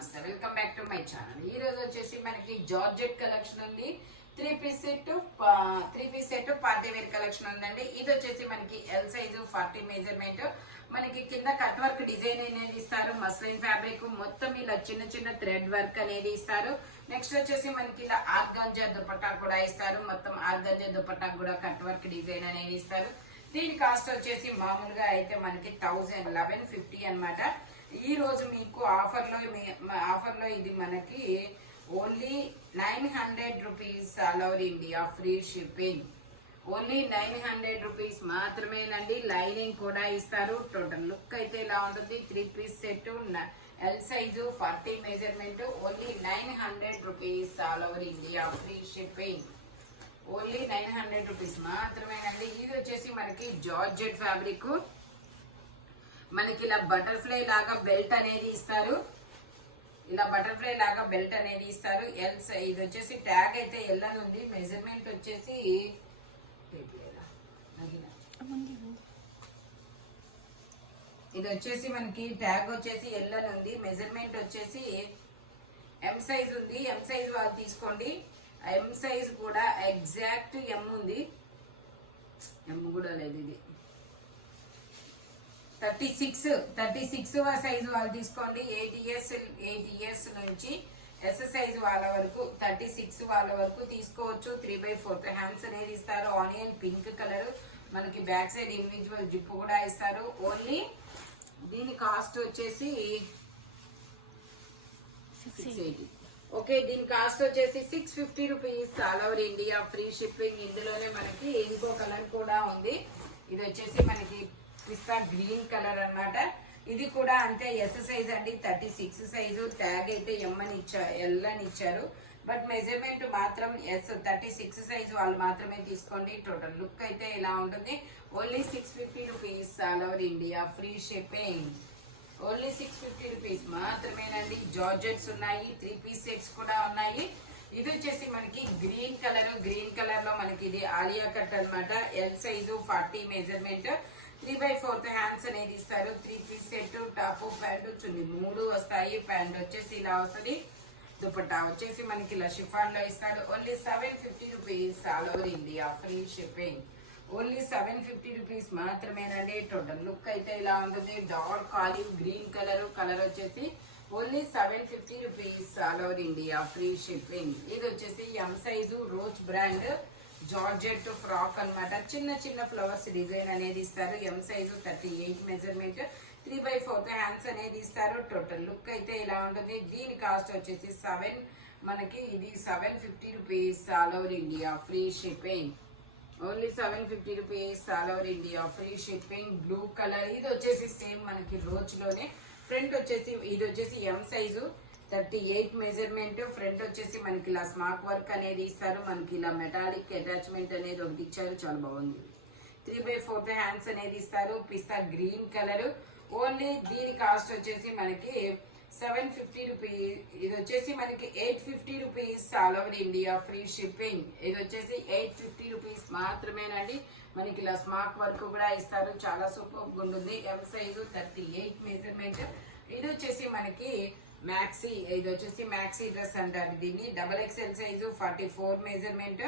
నమస్తే, welcome back to my channel. ఈ రోజు వచ్చేసి మనకి జార్జెట్ కలెక్షన్ ఉంది. Three piece set party wear collection ఉందండి. ఇది వచ్చేసి మనకి ఎల్ సైజు 40 మెజర్మెంట్. మనకి కింద కట్ వర్క్ డిజైన్ అనేది ఇస్తారు. మస్లిన్ ఫ్యాబ్రిక్ మొత్తం ఇలా చిన్న చిన్న థ్రెడ్ వర్క్ అనేది ఇస్తారు. నెక్స్ట్ వచ్చేసి మనకి ఇలా ఆర్గాంజా దుపట్టా కూడా ఇస్తారు. మొత్తం ఆర్గాంజా దుపట్టా కూడా కట్ వర్క్ డిజైన్ అనేది ఇస్తారు. దీని కాస్ట్ వచ్చేసి మామూలుగా అయితే మనకి 1150 అన్నమాట. ఈ రోజు మీకు ఆఫర్లో ఇది మనకి only 900 rupees all over India free shipping. Only 900 rupees మాత్రమేనండి. లైనింగ్ కూడా ఇస్తారు. టోటల్ లుక్ అయితే ఇలా ఉంటుంది. 3 piece set L size 40 measurement. Only 900 rupees all over India free shipping. Only 900 rupees మాత్రమేనండి. ఇది వచ్చేసి మనకి జార్జెట్ ఫ్యాబ్రిక్. మనకి ఇలా బటర్ఫ్లై లాగా బెల్ట్ అనేది ఇస్తారు. ఇలా బటర్ఫ్లై లాగా బెల్ట్ అనేది ఇస్తారు. ఇది వచ్చేసి ట్యాగ్ అయితే ఎల్ అని ఉంది. మెజర్మెంట్ వచ్చేసి ఇది వచ్చేసి మనకి ట్యాగ్ వచ్చేసి ఎల్ అని ఉంది. మెజర్మెంట్ వచ్చేసి ఎం సైజ్ ఉంది. ఎం సైజ్ వాళ్ళు తీసుకోండి. ఎం సైజ్ కూడా ఎగ్జాక్ట్ ఎం ఉంది. ఎం కూడా లేదు. ఇది 36 సైజు వాళ్ళు తీసుకోండి. 8 ఇయర్స్ నుంచి ఎస్ సైజ్ వాళ్ళ వరకు 36 వాళ్ళ వరకు తీసుకోవచ్చు. 3/4 హ్యాండ్స్ అనేది ఇస్తారు. Onion pink colour. మనకి బ్యాక్ సైడ్ ఇండివిజువల్ జిప్ కూడా ఇస్తారు. ఓన్లీ దీని కాస్ట్ వచ్చేసి 680. ఓకే, దీని కాస్ట్ వచ్చేసి 650 rupees all over India free shipping. ఇందులోనే మనకి ఇంకో కలర్ కూడా ఉంది. ఇది వచ్చేసి మనకి పిస్తా గ్రీన్ కలర్ అన్నమాట. ఇది కూడా అంతే ఎస్ సైజ్ అండి. 36 సైజు. ట్యాగ్ అయితే ఎల్ అని ఇచ్చారు. బట్ మెజర్మెంట్ మాత్రం ఎస్ 36 సైజు వాళ్ళు మాత్రమే తీసుకోండి. టోటల్ లుక్ అయితే ఇలా ఉంటుంది. Only 650 rupees all over India free shipping. Only 650 rupees మాత్రమేనండి. జార్జెట్స్ ఉన్నాయి. 3 పీస్ సెట్స్ కూడా ఉన్నాయి. ఇది వచ్చేసి మనకి గ్రీన్ కలర్ లో మనకి ఇది ఆలియా కట్ అన్నమాట. L size 40 measurement. 3/4 హ్యాండ్స్ అనేది ఇస్తారు. 3 పీస్ సెట్. టాప్ ప్యాంట్ చున్నీ 3 వస్తాయి. ప్యాంట్ వచ్చేసి ఇలా వస్తుంది. దుపట్టా వచ్చేసి మనకి ఇలా షిఫాన్ లో ఇస్తాడు. Only 750 rupees all over India free shipping. Only 750 rupees మాత్రమేనండి. టోటల్ లుక్ అయితే ఇలా ఉంటుంది. డార్క్ ఆలివ్ గ్రీన్ కలర్ వచ్చేసి only 750 rupees all over India free shipping. ఇది వచ్చేసి M size rose brand georgette frock అన్నమాట. చిన్న ఫ్లవర్స్ డిజైన్ అనేది ఇస్తారు. M size 38 measurement. 3/4 హ్యాండ్స్ అనేది ఇస్తారు. టోటల్ లుక్ అయితే ఇలా ఉంటుంది. దీని కాస్ట్ వచ్చేసి మనకి ఇది 750 rupees all over India free shipping. Only 750 rupees all over India free shipping. Blue colour. ఇది వచ్చేసి సేమ్ మనకి రోజ్ లోనే. ఫ్రంట్ వచ్చేసి ఇది వచ్చేసి ఎం సైజు 38 మెజర్మెంట్. ఫ్రంట్ వచ్చేసి మనకి ఇలా స్మార్ట్ వర్క్ అనేది ఇస్తారు. మనకి ఇలా మెటాలిక్ అటాచ్మెంట్ అనేది ఒకటి ఇచ్చారు. చాలా బాగుంది. 3/4 హ్యాండ్స్ అనేది ఇస్తారు. పిస్తా గ్రీన్ కలర్. ఓన్లీ దీని కాస్ట్ వచ్చేసి మనకి 750 రూపీస్. ఇది వచ్చేసి మనకి 850 rupees all over India free shipping. ఇది వచ్చేసి 850 రూపీస్ మాత్రమేనండి. మనకి ఇలా స్మార్ట్ వర్క్ కూడా ఇస్తారు. చాలా సూపర్ ఉంటుంది. M size 38 measurement. ఇది వచ్చేసి మనకి మ్యాక్సీ. ఇది వచ్చేసి మ్యాక్సీ డ్రెస్ అంటారు దీన్ని. XXL size 44 measurement.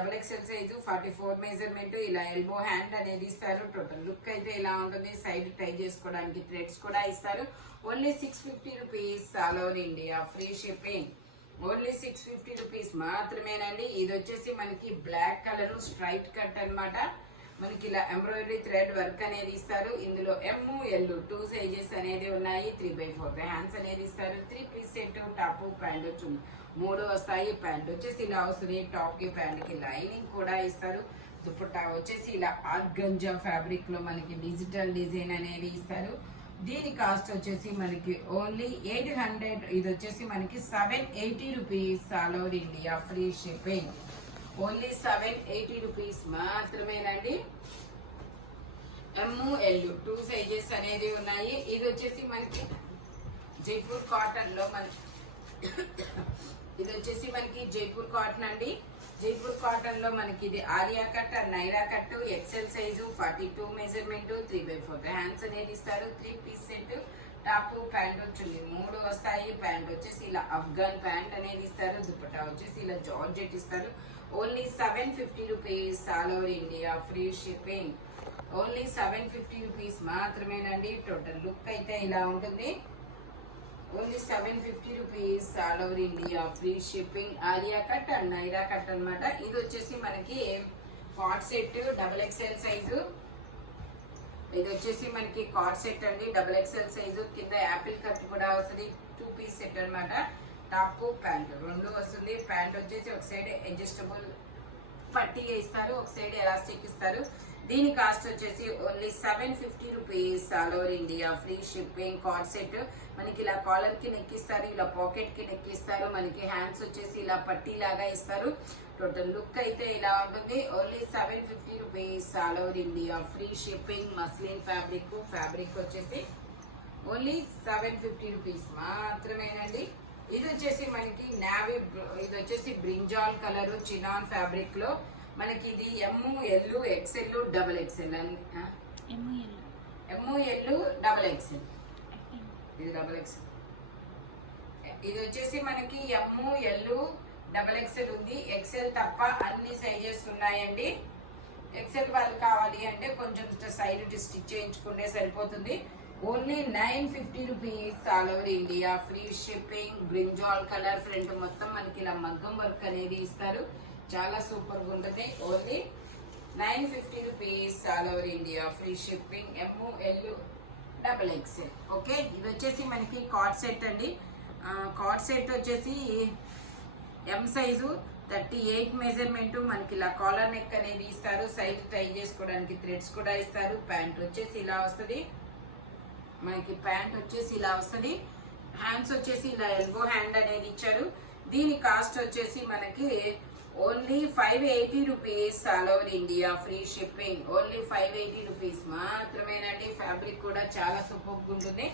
XXL size 44 measurement. ఇలా ఎల్బో హ్యాండ్ అనేది ఇస్తారు. టోటల్ లుక్ అయితే ఇలా ఉంటుంది. సైడ్ టై చేసుకోవడానికి థ్రెడ్స్ కూడా ఇస్తారు. Only 650 rupees all over India free shipping. Only 650 rupees మాత్రమేనండి. ఇది వచ్చేసి మనకి బ్లాక్ కలర్ స్ట్రైట్ కట్ అన్నమాట. మనకి ఇలా ఎంబ్రాయిడరీ థ్రెడ్ వర్క్ అనేది ఇస్తారు. ఇందులో ఎమ్ ఎల్ 2 సైజెస్ అనేది ఉన్నాయి. 3/4 హ్యాండ్స్ అనేది ఇస్తారు. 3 పీస్ సెట్. టాప్ ప్యాంట్ 3 వస్తాయి. ప్యాంట్ వచ్చేసి ఇలా వస్తుంది. టాప్ కి ప్యాంట్ కి లైనింగ్ కూడా ఇస్తారు. దుపట్టా వచ్చేసి ఇలా ఆర్గంజా ఫ్యాబ్రిక్ లో మనకి డిజిటల్ డిజైన్ అనేది ఇస్తారు. దీని కాస్ట్ వచ్చేసి మనకి ఓన్లీ 800. ఇది వచ్చేసి మనకి 780 rupees all over India free shipping. Only 780 rupees మాత్రమేనండి. ఎమ్ ఎల్ 2 సైజెస్ అనేది ఉన్నాయి. ఇది వచ్చేసి మనకి జైపూర్ కాటన్ లో ఇది వచ్చేసి మనకి జైపూర్ కాటన్ అండి. జైపూర్ కాటన్ లో మనకి ఇది Alia cut Naira cut XL size 42 measurement 3/4 hands అనేది ఇస్తారు. 3 పీస్ సెట్ టాప్ ప్యాంట్ వచ్చింది, 3 వస్తాయి. ప్యాంట్ వచ్చేసి ఇలా అఫ్ఘాన్ ప్యాంట్ అనేది ఇస్తారు. దుపట్టా వచ్చేసి ఇలా జార్జెట్ ఇస్తారు. Only 750 rupees, all over India free shipping. Only 750 rupees మాత్రమేనండి. టోటల్ లుక్ అయితే ఇలా ఉంటుంది. Only 750 rupees, all over India free shipping. Alia cut and Naira cut అనమాట. ఇది వచ్చేసి మనకి కార్డ్ సెట్ XXL సైజు. ఇది వచ్చేసి మనకి కార్డ్ సెట్ అండి, XXL సైజు. కింద యాపిల్ కట్ కూడా వస్తుంది. 2 పీస్ సెట్ అనమాట. టాప్ ప్యాంట్ 2 వస్తుంది. ప్యాంట్ వచ్చేసి ఒక సైడ్ అడ్జస్టబుల్ పట్టీగా ఇస్తారు, ఒక సైడ్ ఎలాస్టిక్ ఇస్తారు. దీని కాస్ట్ వచ్చేసి only 750 rupees, all over India free shipping. Card set మనకి ఇలా కాలర్ కి నెక్కిస్తారు, ఇలా పాకెట్ కి నెక్కిస్తారు. మనకి హ్యాండ్స్ వచ్చేసి ఇలా పట్టీ లాగా ఇస్తారు. టోటల్ లుక్ అయితే ఇలా ఉంటుంది. Only 750 rupees, all over India free shipping. Muslin fabric వచ్చేసి ఓన్లీ 750 రూపీస్ మాత్రమేనండి. ఇది వచ్చేసి మనకి నావీ, ఇది వచ్చేసి బ్రింజాల్ కలర్ చినాన్ ఫ్యాబ్రిక్ లో మనకి ఇది ML, XL, XXL అని ML, XXL. ఇది XXL. ఇది వచ్చేసి మనకి ML, XXL ఉంది. XL తప్ప అన్ని సైజెస్ ఉన్నాయండి. XL వాళ్ళు కావాలి అంటే కొంచెం సైడ్ స్టిచ్ చేయించుకుంటే సరిపోతుంది. Only 950 rupees, all over India free shipping. Brinjal colour front మొత్తం మనకి ఇలా మగ్గం వర్క్ అనేది ఇస్తారు. చాలా సూపర్ గా ఉంటుంది. Only 950 rupees, all over India free shipping. ML, XXL. Okay, ఇది వచ్చేసి మనకి కార్డ్ సెట్ అండి. కార్డ్ సెట్ వచ్చేసి M సైజు 38 మెజర్మెంట్. మనకి ఇలా కాలర్ నెక్ అనేది ఇస్తారు. సైడ్ టై చేసుకోవడానికి థ్రెడ్స్ కూడా ఇస్తారు. ప్యాంట్ వచ్చేసి ఇలా వస్తుంది. మనకి ప్యాంట్ వచ్చేసి ఇలా వస్తుంది. హ్యాండ్స్ వచ్చేసి ఇలా ఎల్బో హ్యాండ్ అనేది ఇచ్చారు. దీని కాస్ట్ వచ్చేసి మనకి only 580 rupees, all over India free shipping. Only 580 rupees మాత్రమేనండి. ఫ్యాబ్రిక్ కూడా చాలా సూపర్ ఉంటుంది.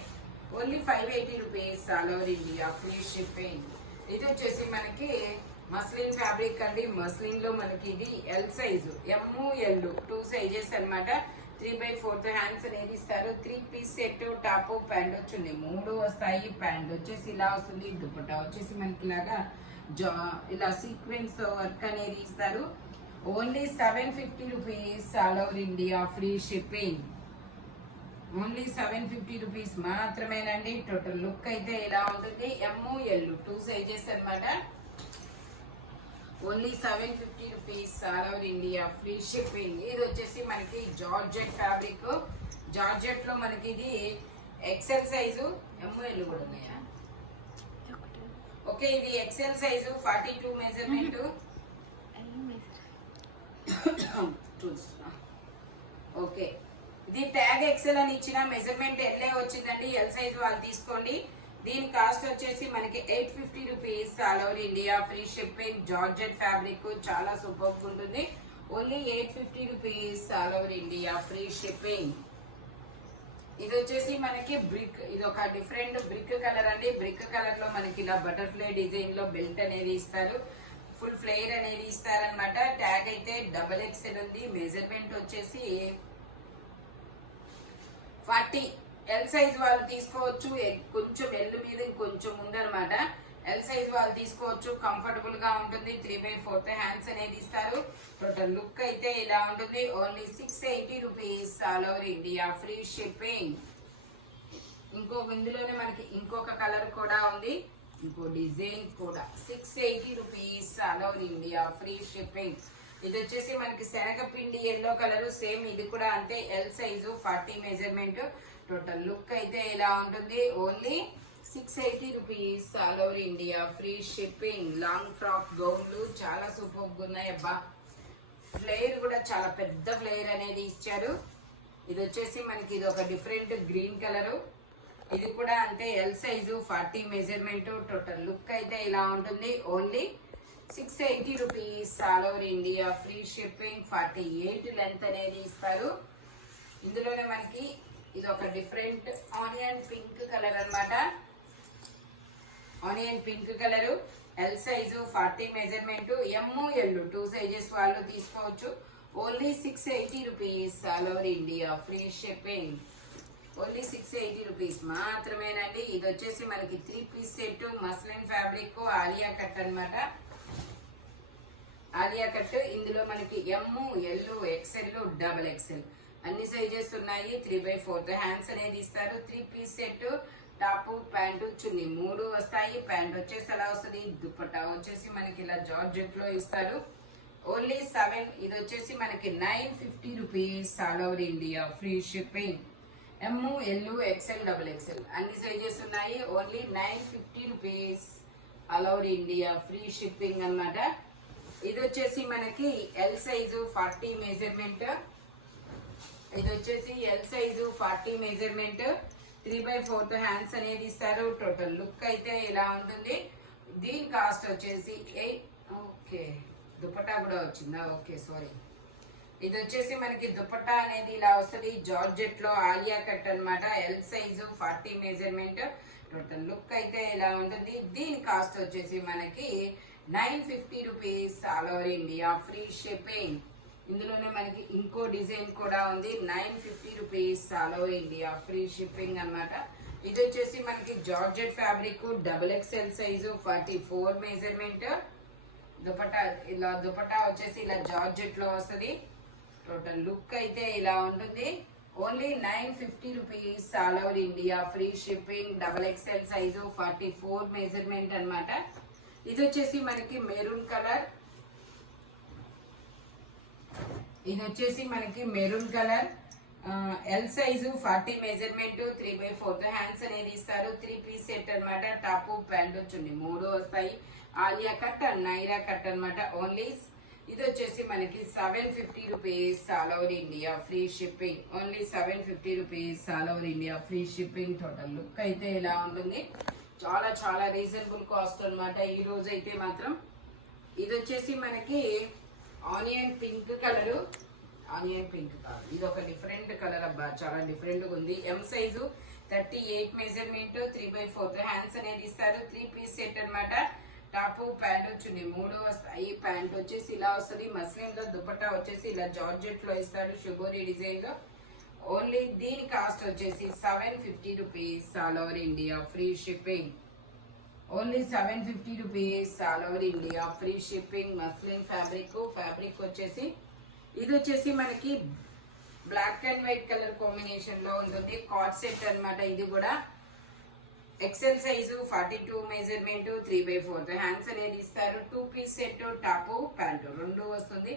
Only 580 rupees, all over India free shipping. ఇది వచ్చేసి మనకి మస్లిన్ ఫ్యాబ్రిక్ అండి. మస్లిన్ లో మనకి ఇది L సైజు, ML 2 సైజెస్ అనమాట. 3/4 హ్యాండ్స్ అనేది ఇస్తారు. 3 పీస్ సెట్. టాప్ ప్యాంట్ వచ్చింది, 3 వస్తాయి. ప్యాంట్ వచ్చేసి ఇలా వస్తుంది. దుపట్టా వచ్చేసి మనకి ఇలాగా ఇలా సీక్వెన్స్ వర్క్ అనేది ఇస్తారు. Only 750 rupees, all over India free shipping. Only 750 rupees మాత్రమేనండి. టోటల్ లుక్ అయితే ఇలా ఉంటుంది. ML 2 సైజెస్ అనమాట. Only 750 rupees, all over India free shipping. ఇది వచ్చేసి మనకి జార్జెట్ ఫ్యాబ్రిక్. జార్జెట్ లో మనకి ఇది XL సైజు, ML కూడా ఉన్నాయా? ఓకే, ఇది XL సైజు 42 మెజర్మెంట్. ఓకే, ఇది ట్యాగ్ XL అని ఇచ్చిన మెజర్మెంట్ LA వచ్చిందండి. L సైజు వాళ్ళు తీసుకోండి. దీని కాస్ట్ వచ్చేసి మనకి 850 rupees, all over India free shipping. Georgette fabric చాలా సూపర్ ఉంటుంది. Only 850 rupees, all over India free shipping. ఇది వచ్చేసి మనకి బ్రిక్, ఇది ఒక డిఫరెంట్ బ్రిక్ కలర్ అండి. బ్రిక్ కలర్ లో మనకి ఇలా బటర్ఫ్లై డిజైన్ లో బెల్ట్ అనేది ఇస్తారు. ఫుల్ ఫ్లేర్ అనేది ఇస్తారనమాట. ట్యాగ్ అయితే XXL ఉంది. మెజర్మెంట్ వచ్చేసి 40. L సైజ్ వాళ్ళు తీసుకోవచ్చు. కొంచెం L మీద కొంచెం ఉందనమాట. L సైజ్ వాళ్ళు తీసుకోవచ్చు. కంఫర్టబుల్ గా ఉంటుంది. 3/4 హ్యాండ్స్ అనేది ఇస్తారు. టోటల్ లుక్ అయితే ఇలా ఉంటుంది. Only 680 rupees, all over India free shipping. ఇందులోనే మనకి ఇంకొక కలర్ కూడా ఉంది, ఇంకో డిజైన్ కూడా. 680 rupees, all over India free shipping. ఇది వచ్చేసి మనకి శనగపిండి ఎల్లో కలర్. సేమ్ ఇది కూడా అంతే. L size 40 measurement. Total look అయితే ఇలా ఉంటుంది. Only 680 rupees, all over India free shipping. Long frock గౌన్లు చాలా సూపర్ ఉన్నాయి అబ్బా. ఫ్లేర్ కూడా చాలా పెద్ద ఫ్లేర్ అనేది ఇచ్చారు. ఇది వచ్చేసి మనకి ఇది ఒక డిఫరెంట్ గ్రీన్ కలరు. ఇది కూడా అంతే. L size 40 measurement. Total look అయితే ఇలా ఉంటుంది. Only 680 rupees, all over India free shipping. 48 length అనేది ఇస్తారు. ఇందులోనే మనకి ఇది ఒక డిఫరెంట్ ఆనియన్ పింక్ కలర్ అన్నమాట. Onion pink colour. L size 40 measurement. ML 2 sizes వాళ్ళు తీసుకోవచ్చు. Only 680 rupees, all over India free shipping. Only 680 rupees మాత్రమేనండి. ఇది వచ్చేసి మనకి 3 piece set muslin fabric Alia cut అన్నమాట. ఆలియా కట్ ఇందులో మనకి ఎమ్, ఎల్, ఎక్స్ఎల్, డబల్ ఎక్స్ఎల్ అన్ని సైజెస్ ఉన్నాయి. 3/4 హ్యాండ్స్ అనేది ఇస్తారు. 3 పీస్ సెట్ టాప్, ప్యాంటు, చున్నీ 3 వస్తాయి. ప్యాంట్ వచ్చేసి ఎలా వస్తుంది, దుపట్టా వచ్చేసి మనకి ఇలా జార్జెట్ లో ఇస్తారు. ఓన్లీ 7. ఇది వచ్చేసి మనకి 950 rupees all over India free shipping. M, L, XL, double XL అన్ని సైజెస్ ఉన్నాయి. Only 950 rupees all over India free shipping అన్నమాట. ఇది వచ్చేసి మనకి ఎల్ సైజు 40 మెజర్మెంట్. ఇది వచ్చేసి ఎల్ సైజు 40 మెజర్మెంట్. 3/4 హ్యాండ్స్ అనేది ఇస్తారు. టోటల్ లుక్ అయితే ఇలా ఉంటుంది. దీని కాస్ట్ వచ్చేసి 8. ఓకే, దుపట్టా కూడా వచ్చిందా? Okay, sorry. ఇది వచ్చేసి మనకి దుపట్టా అనేది ఇలా వస్తుంది. జార్జెట్ లో ఆలియా కట్ అన్నమాట. L size 40 measurement. Total look అయితే ఇలా ఉంటుంది. దీని కాస్ట్ వచ్చేసి మనకి 950 rupees all over India free shipping. ఇందులోనే మనకి ఇంకో డిజైన్ కూడా ఉంది. 950 rupees all over India free shipping అన్నమాట. ఇది వచ్చేసి మనకి georgette fabric double XL size 44 measurement. Dupatta వచ్చేసి ఇలా జార్జెట్ లో వస్తుంది. టోటల్ లుక్ అయితే ఇలా ఉంటుంది. Only 950 rupees all over India free shipping. Double XL size 44 measurement అన్నమాట. ఇది వచ్చేసి మనకి మెరూన్ కలర్. ఇది వచ్చేసి మనకి maroon colour. L size 40 measurement. 3/4 hands అనేది ఇస్తారు. 3 పీస్ సెట్ అన్నమాట. టాప్, ప్యాంటు, చున్నీ 3 వస్తాయి. ఆలియా కట్, నైరా కట్ అన్నమాట. ఓన్లీ ఇది వచ్చేసి మనకి 750 rupees all over India free shipping. Only 750 rupees all over India free shipping. Total look అయితే ఇలా ఉంటుంది. చాలా చాలా రీజనబుల్ కాస్ట్ అన్నమాట ఈ రోజు అయితే మాత్రం. ఇది వచ్చేసి మనకి onion pink colour. Onion pink కాదు, ఇది ఒక డిఫరెంట్ కలర్ అబ్బా, చాలా డిఫరెంట్ గా ఉంది. M size 38 measurement. 3/4 హ్యాండ్స్ అనేది ఇస్తారు. 3 పీస్ సెట్ అన్నమాట. టాప్, ప్యాంటు, చున్నీ 3 వస్తాయి. ప్యాంట్ వచ్చేసి ఇలా వస్తుంది. మస్లిన్ లో దుపట్టా వచ్చేసి ఇలా జార్జెట్ లో ఇస్తారు. షుగోరీ డిజైన్ లో. ఓన్లీ దీని కాస్ట్ వచ్చేసి 750 rupees all over India free shipping. Only 750 rupees all over India free shipping. Muslin fabric వచ్చేసి ఇది వచ్చేసి మనకి black and white colour combination లో ఉంటుంది. కార్డ్ సెట్ అన్నమాట. ఇది కూడా ఎక్సెల్ సైజు 42 మెజర్మెంట్. 3/4 హ్యాండ్స్ అనేది ఇస్తారు. 2 పీస్ సెట్ టాప్, ప్యాంటు 2 వస్తుంది.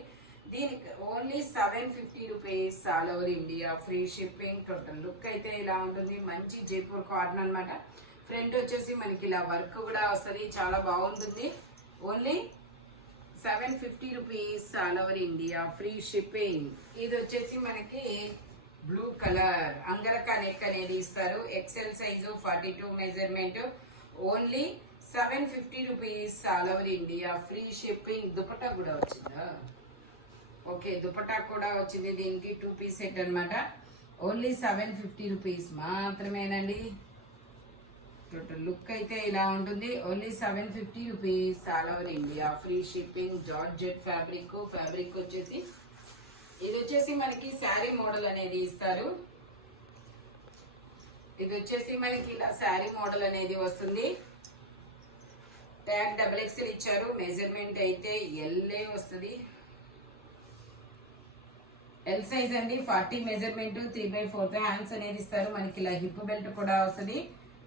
దీనికి only 750 rupees all over India free shipping. Total look అయితే ఇలా ఉంటుంది. మంచి జైపూర్ కాటన్ అన్నమాట. ఫ్రంట్ వచ్చేసి మనకి ఇలా వర్క్ కూడా వస్తుంది. చాలా బాగుంటుంది. Only 750 rupees all over India free shipping. ఇది వచ్చేసి మనకి బ్లూ కలర్ అంగరకా నెక్ అనేది ఇస్తారు. XL size 42 measurement. Only 750 rupees all over India free shipping. Dupatta కూడా వచ్చిందా? ఓకే, దుపట్టా కూడా వచ్చింది. దీనికి 2 పీస్ సెట్ అన్నమాట. ఓన్లీ 750 రూపీస్ మాత్రమేనండి. టోటల్ లుక్ అయితే ఇలా ఉంటుంది. Only 750 rupees all over India free shipping. Georgette fabric వచ్చేసి ఇది వచ్చేసి మనకి శారీ మోడల్ అనేది ఇస్తారు. ఇది వచ్చేసి మనకి ఇలా శారీ మోడల్ అనేది వస్తుంది. ట్యాగ్ డబుల్ ఎక్స్ఎల్ ఇచ్చారు. మెజర్మెంట్ అయితే ఎల్ఏ వస్తుంది. ఎల్ సైజ్ అండి 40 మెజర్మెంట్. 3/4 హ్యాండ్స్ అనేది ఇస్తారు. మనకి ఇలా హిప్ బెల్ట్ కూడా వస్తుంది.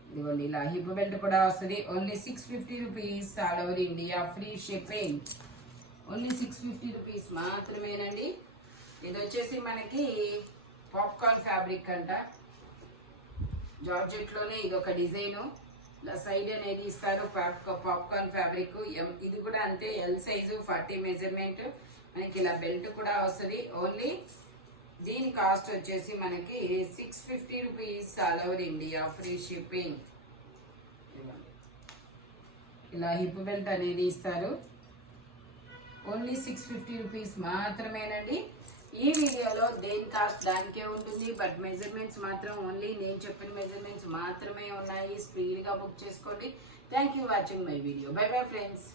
ఇదిగోండి ఇలా హిప్ బెల్ట్ కూడా వస్తుంది. Only 650 rupees all over India free shipping. Only 650 rupees మాత్రమేనండి. ఇది వచ్చేసి మనకి పాప్కార్న్ ఫ్యాబ్రిక్ అంట. జార్జెట్ లోనే ఇది ఒక డిజైన్. ఇలా సైడ్ అనేది ఇస్తారు. Popcorn fabric. ఇది కూడా అంతే. L size 40 measurement. మనకి ఇలా బెల్ట్ కూడా వస్తుంది. ఓన్లీ దీని కాస్ట్ వచ్చేసి మనకి 650 rupees all over India free shipping. ఇలా హిప్ బెల్ట్ అనేది ఇస్తారు. ఓన్లీ 650 రూపీస్ మాత్రమేనండి. ఈ వీడియోలో దేని కాస్ట్ దానికే ఉంటుంది. బట్ మెజర్మెంట్స్ మాత్రం ఓన్లీ నేను చెప్పిన మెజర్మెంట్స్ మాత్రమే ఉన్నాయి. స్పీడ్గా బుక్ చేసుకోండి. Thank you watching my video. By bye friends.